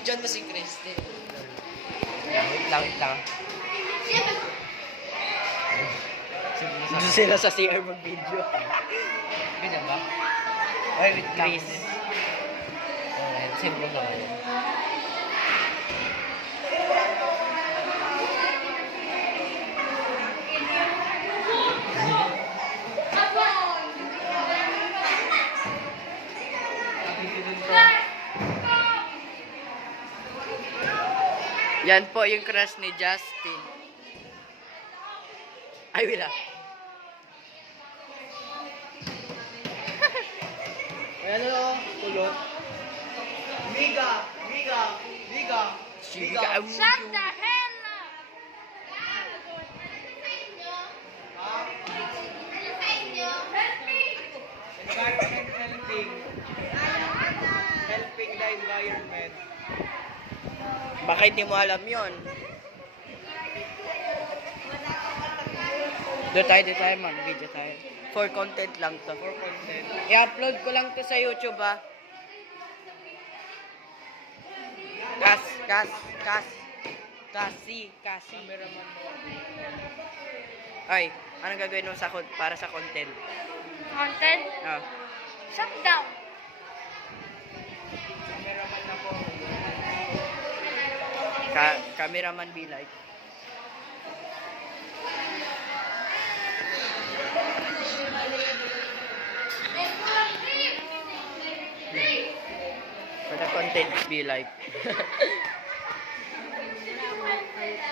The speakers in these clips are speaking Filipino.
Bibidyon mo si Christy. Wait lang. Doon sila sa CR mag-video. Ganyan ba? Ay, with Chris. Chris. Alright, save mo naman yun. Yan po yung crush ni Justin. Ay, wala. Ayan o, kulot. Miga. Shut the hell up! Environment helping the environment. Baka hindi mo alam yun. Doon tayo, mag-video tayo. For content lang to. For content. I-upload ko lang to sa YouTube, ha. Kasi. Cameraman mo. Ay, anong gagawin mo para sa content? Content? Ah. Shut down! Cameraman na po. Cameraman be like. For the content be like.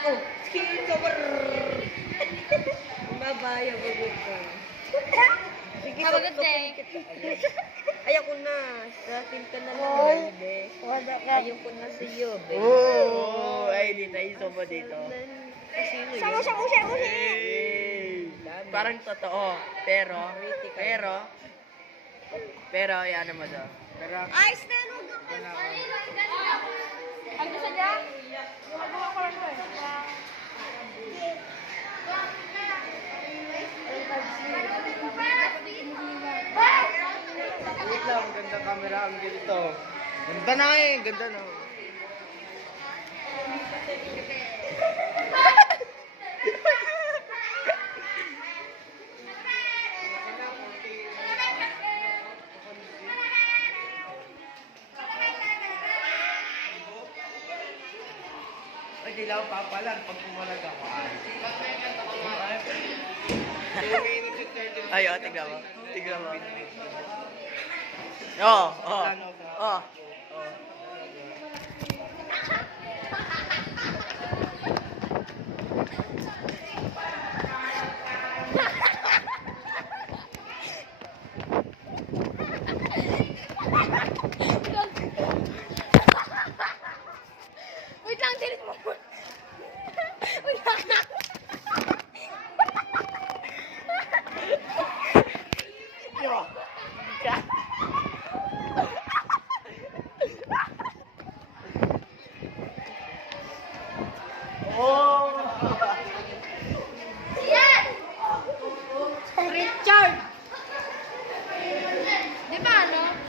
Oh, skin cover. Babaya, babuka. Sige, Have a good day. Ayoko na. Sa akin ka na lang, baby. Ayoko na sa iyo, baby. Oh, ay di tayo sobo dito. Sino yun? Hey! Parang totoo, pero ano mo daw? Pero Ice na nung Ang gusto niya? Magawa ko lang eh. Wait lang, ganda camera ang ganito. Ganda na ganda na. Ay, dilaw papalan pag pumalag ako. ay, tignan mo. Oh.